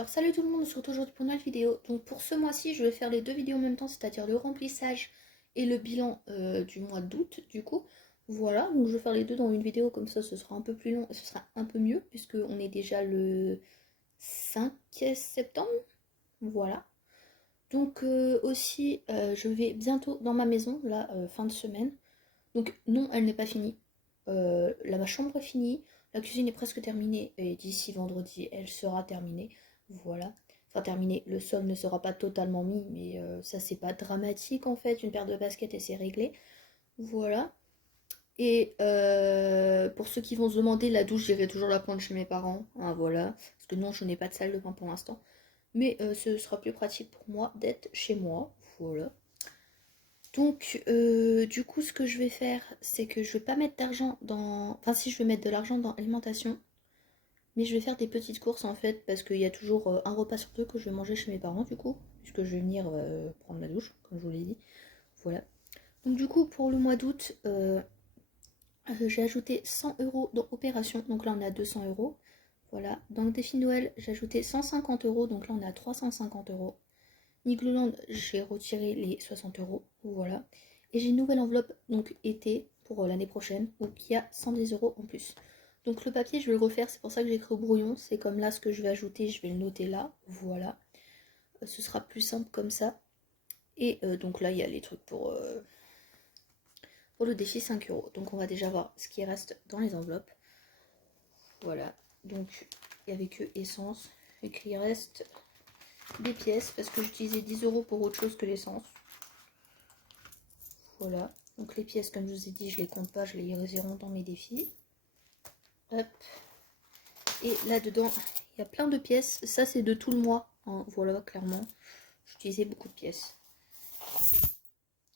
Alors salut tout le monde, on se retrouve aujourd'hui pour une nouvelle vidéo. Donc pour ce mois-ci, je vais faire les deux vidéos en même temps, c'est-à-dire le remplissage et le bilan du mois d'août du coup. Voilà, donc je vais faire les deux dans une vidéo, comme ça ce sera un peu plus long et ce sera un peu mieux, puisque on est déjà le 5 septembre. Voilà. Donc aussi, je vais bientôt dans ma maison, là, fin de semaine. Donc non, elle n'est pas finie. Là, ma chambre est finie, la cuisine est presque terminée, et d'ici vendredi, elle sera terminée. Voilà. Enfin, terminée. Le sol ne sera pas totalement mis, mais ça, c'est pas dramatique en fait. Une paire de baskets et c'est réglé. Voilà. Et pour ceux qui vont se demander, la douche, j'irai toujours la prendre chez mes parents. Hein, voilà. Parce que non, je n'ai pas de salle de bain pour l'instant. Mais ce sera plus pratique pour moi d'être chez moi. Voilà. Donc, du coup, ce que je vais faire, c'est que je vais pas mettre d'argent dans... Enfin, si, je vais mettre de l'argent dans l'alimentation. Mais je vais faire des petites courses, en fait, parce qu'il y a toujours un repas sur deux que je vais manger chez mes parents, du coup. Puisque je vais venir prendre ma douche, comme je vous l'ai dit. Voilà. Donc, du coup, pour le mois d'août, j'ai ajouté 100 € dans Opération. Donc là, on a 200 €. Voilà. Dans le défi Noël, j'ai ajouté 150 €. Donc là, on a 350 €. Nigloland, j'ai retiré les 60 €. Voilà. Et j'ai une nouvelle enveloppe, donc été, pour l'année prochaine, où il y a 110 € en plus. Donc le papier, je vais le refaire, c'est pour ça que j'ai écrit au brouillon. C'est comme là, ce que je vais ajouter, je vais le noter là. Voilà. Ce sera plus simple comme ça. Et donc là, il y a les trucs pour le défi 5 €. Donc on va déjà voir ce qui reste dans les enveloppes. Voilà. Donc il n'y avait que essence. Et qu'il reste des pièces, parce que j'utilisais 10 € pour autre chose que l'essence. Voilà, donc les pièces, comme je vous ai dit, je les compte pas, je les iront dans mes défis. Hop. Et là-dedans, il y a plein de pièces. Ça, c'est de tout le mois. Hein. Voilà, clairement. J'utilisais beaucoup de pièces.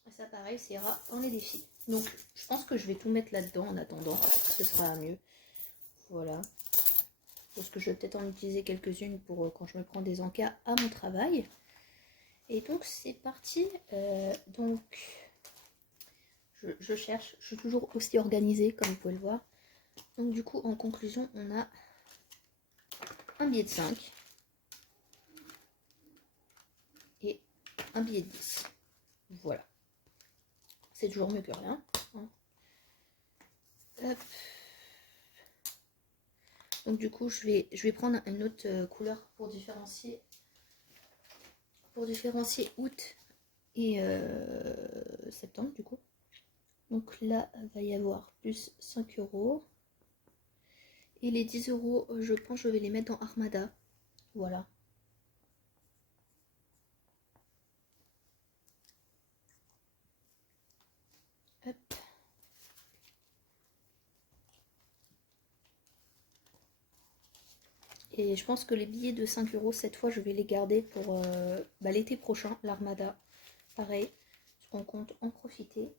Et ça, pareil, ça ira dans les défis. Donc, je pense que je vais tout mettre là-dedans en attendant. Ce sera mieux. Voilà. Parce que je vais peut-être en utiliser quelques-unes pour quand je me prends des encas à mon travail. Et donc, c'est parti. Donc... Je cherche, je suis toujours aussi organisée comme vous pouvez le voir. Donc du coup en conclusion on a un billet de 5 et un billet de 10. Voilà. C'est toujours mieux que rien. Hein. Hop. Donc du coup je vais prendre une autre couleur pour différencier août et septembre du coup. Donc là il va y avoir plus 5 €. Et les 10 €, je pense que je vais les mettre dans Armada. Voilà. Hop. Et je pense que les billets de 5 € cette fois je vais les garder pour l'été prochain, l'Armada. Pareil, parce qu'on compte en profiter.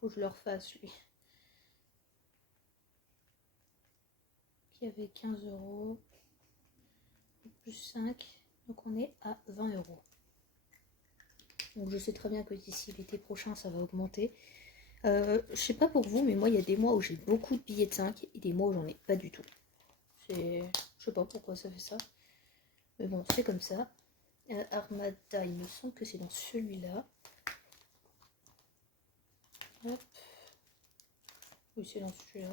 Faut que je le refasse lui. Qui avait 15 € plus 5, donc on est à 20 €. Donc je sais très bien que d'ici l'été prochain ça va augmenter. Je sais pas pour vous, mais moi il y a des mois où j'ai beaucoup de billets de 5 et des mois où j'en ai pas du tout. Je sais pas pourquoi ça fait ça. Mais bon, c'est comme ça. Armada, il me semble que c'est dans celui-là. Hop. Oui, c'est dans celui-là.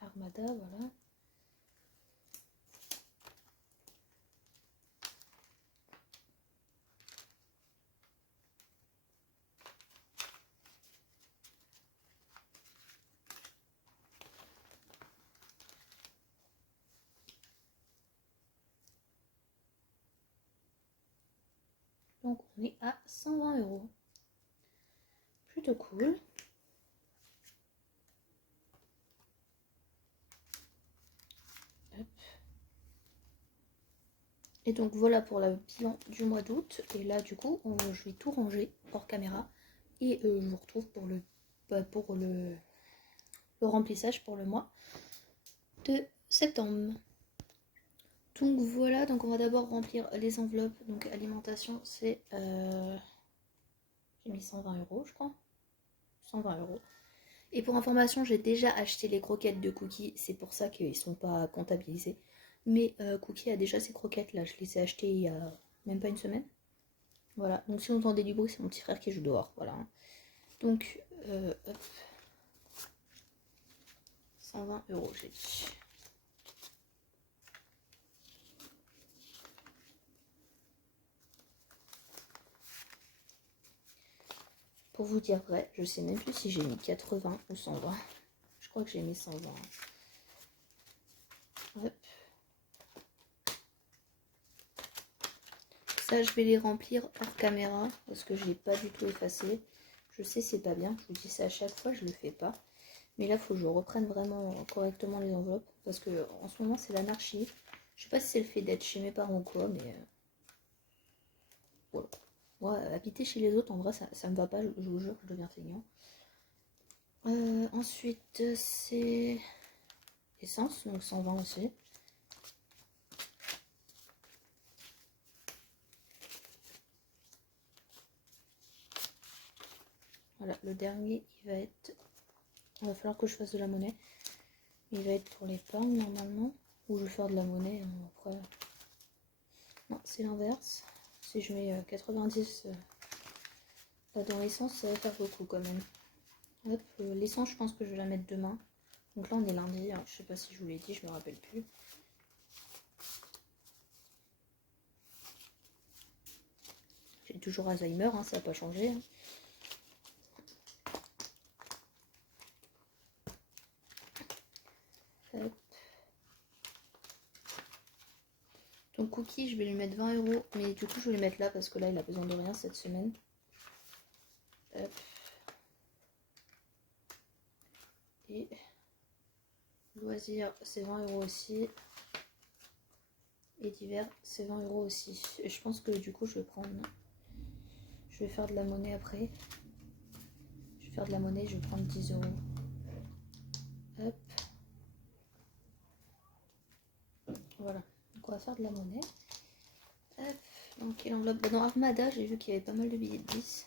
Armada, voilà. Donc on est à 120 €. Plutôt cool. Hop. Et donc voilà pour le bilan du mois d'août. Et là du coup je vais tout ranger hors caméra. Et je vous retrouve pour le remplissage pour le mois de septembre. Donc voilà, donc on va d'abord remplir les enveloppes. Donc alimentation c'est... j'ai mis 120 € je crois. 120 €. Et pour information, j'ai déjà acheté les croquettes de Cookie, c'est pour ça qu'ils ne sont pas comptabilisés. Mais Cookie a déjà ses croquettes là, je les ai achetées il y a même pas une semaine. Voilà, donc si vous entendez du bruit, c'est mon petit frère qui joue dehors, voilà. Donc, hop. 120 € j'ai dit. Pour vous dire vrai, je sais même plus si j'ai mis 80 ou 120. Je crois que j'ai mis 120. Hop. Ça, je vais les remplir hors caméra parce que je l'ai pas du tout effacé. Je sais, c'est pas bien. Je vous dis ça à chaque fois, je le fais pas. Mais là, il faut que je reprenne vraiment correctement les enveloppes parce que en ce moment, c'est l'anarchie. Je sais pas si c'est le fait d'être chez mes parents ou quoi, mais voilà. Moi, habiter chez les autres, en vrai, ça me va pas. Je vous jure, je deviens feignant. Ensuite, c'est essence, donc 120 aussi. Voilà, le dernier, il va être... Il va falloir que je fasse de la monnaie. Il va être pour l'épargne, normalement. Ou je vais faire de la monnaie, après... Non, c'est l'inverse. Si je mets 90 dans l'essence, ça va faire beaucoup quand même. Hop, l'essence, je pense que je vais la mettre demain. Donc là, on est lundi. Hein. Je sais pas si je vous l'ai dit, je me rappelle plus. J'ai toujours Alzheimer, hein, ça n'a pas changé. Hein. Hop. Donc Cookie, je vais lui mettre 20 €. Mais du coup, je vais le mettre là parce que là, il a besoin de rien cette semaine. Hop. Et loisirs, c'est 20 € aussi. Et divers, c'est 20 € aussi. Et je pense que du coup, je vais prendre... Je vais faire de la monnaie après. Je vais faire de la monnaie, je vais prendre 10 €. Hop. Voilà. Donc on va faire de la monnaie. Hop. Donc quelle enveloppe? Bah, dans Armada, j'ai vu qu'il y avait pas mal de billets de 10.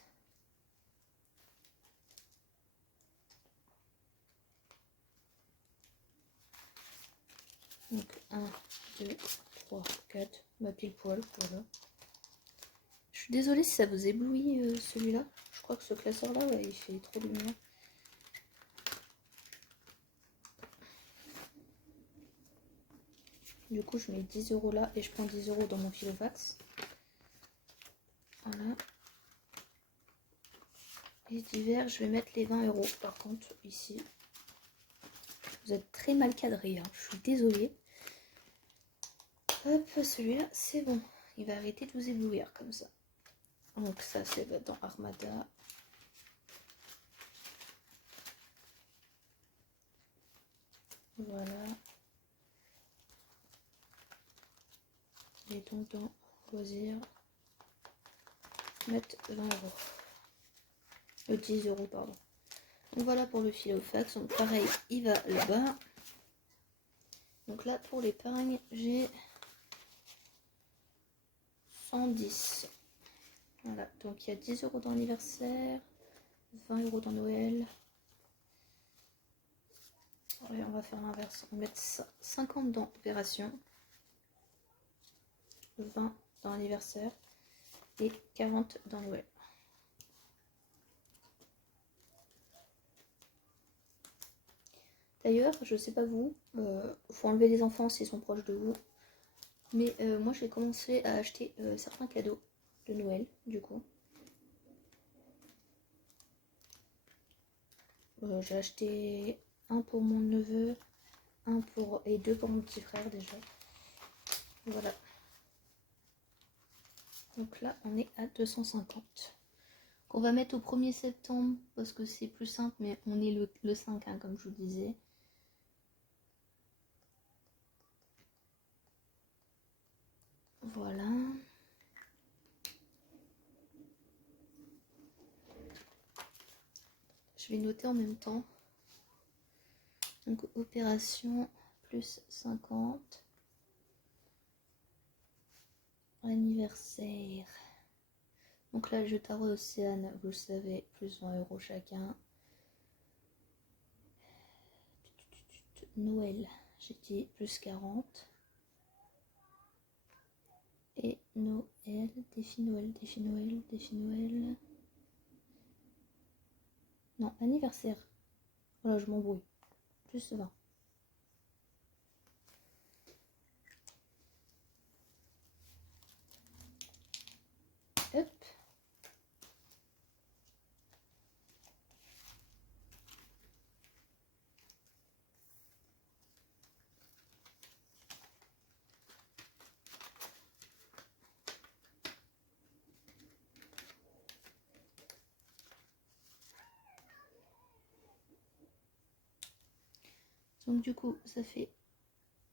Donc 1, 2, 3, 4. Ma pile poil, voilà. Je suis désolée si ça vous éblouit celui-là. Je crois que ce classeur-là, ouais, il fait trop de lumière. Du coup, je mets 10 € là et je prends 10 € dans mon filofax. Voilà. Et divers, je vais mettre les 20 € par contre ici. Vous êtes très mal cadré, hein. Je suis désolée. Hop, celui-là, c'est bon. Il va arrêter de vous éblouir comme ça. Donc ça, c'est dans Armada. Voilà. Et donc dans loisirs, mettre 20 €. 10 € pardon. Donc voilà pour le filofax. Donc pareil, il va là-bas. Donc là pour l'épargne, j'ai 110. Voilà, donc il y a 10 € dans l'anniversaire, 20 € dans Noël. Ouais, on va faire l'inverse. On va mettre 50 dans opération, 20 dans l'anniversaire et 40 dans Noël. D'ailleurs, je sais pas vous, faut enlever les enfants s'ils sont proches de vous. Mais moi j'ai commencé à acheter certains cadeaux de Noël du coup. J'ai acheté un pour mon neveu, et deux pour mon petit frère déjà. Voilà. Donc là on est à 250. On va mettre au 1er septembre parce que c'est plus simple, mais on est le 5 hein, comme je vous disais. Voilà. Je vais noter en même temps. Donc opération plus 50. Anniversaire. Donc là, je tarot Océane, vous le savez, plus 20 € chacun. Noël, j'ai dit plus 40. Et Noël, défi Noël, défi Noël, défi Noël. Non, anniversaire. Voilà, je m'embrouille. Plus 20. Hop. Donc du coup, ça fait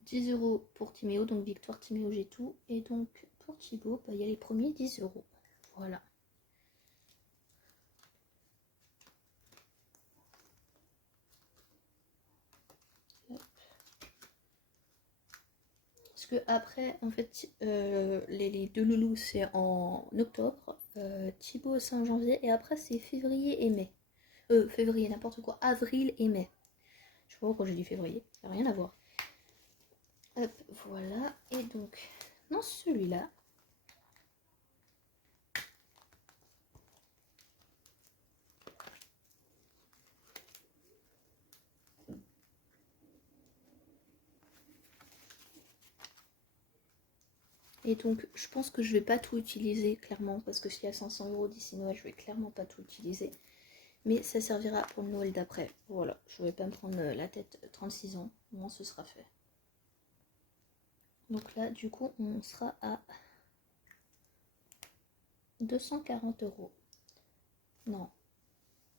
10 € pour Timéo, donc victoire Timéo, j'ai tout. Et donc pour Thibaut, bah, il y a les premiers 10 €. Voilà. Hop. Parce que après, en fait, les deux loulous, c'est en octobre. Thibaut, c'est en janvier. Et après, c'est février et mai. Février, n'importe quoi. Avril et mai. Je sais pas pourquoi j'ai dit février. Ça n'a rien à voir. Hop, voilà. Et donc, dans celui-là, et donc je pense que je vais pas tout utiliser clairement, parce que s'il y a 500 € d'ici Noël, je vais clairement pas tout utiliser. Mais ça servira pour le Noël d'après. Voilà, je vais pas me prendre la tête 36 ans, au moins ce sera fait. Donc là, du coup, on sera à 240 €. Non,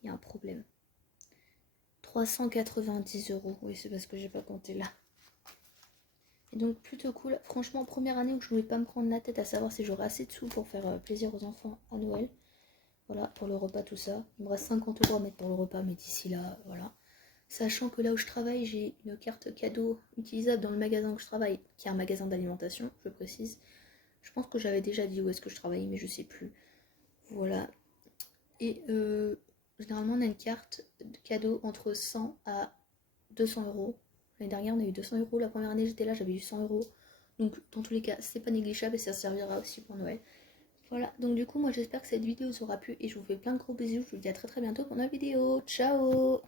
il y a un problème. 390 €. Oui, c'est parce que j'ai pas compté là. Et donc plutôt cool. Franchement, première année où je voulais pas me prendre la tête à savoir si j'aurais assez de sous pour faire plaisir aux enfants à Noël. Voilà, pour le repas, tout ça. Il me reste 50 € à mettre pour le repas, mais d'ici là, voilà. Sachant que là où je travaille, j'ai une carte cadeau utilisable dans le magasin où je travaille, qui est un magasin d'alimentation, je précise. Je pense que j'avais déjà dit où est-ce que je travaillais, mais je sais plus. Voilà. Et généralement, on a une carte de cadeau entre 100 à 200 €. L'année dernière, on a eu 200 €. La première année, j'étais là, j'avais eu 100 €. Donc, dans tous les cas, c'est pas négligeable et ça servira aussi pour Noël. Voilà, donc du coup, moi j'espère que cette vidéo vous aura plu et je vous fais plein de gros bisous. Je vous dis à très très bientôt pour une nouvelle vidéo. Ciao!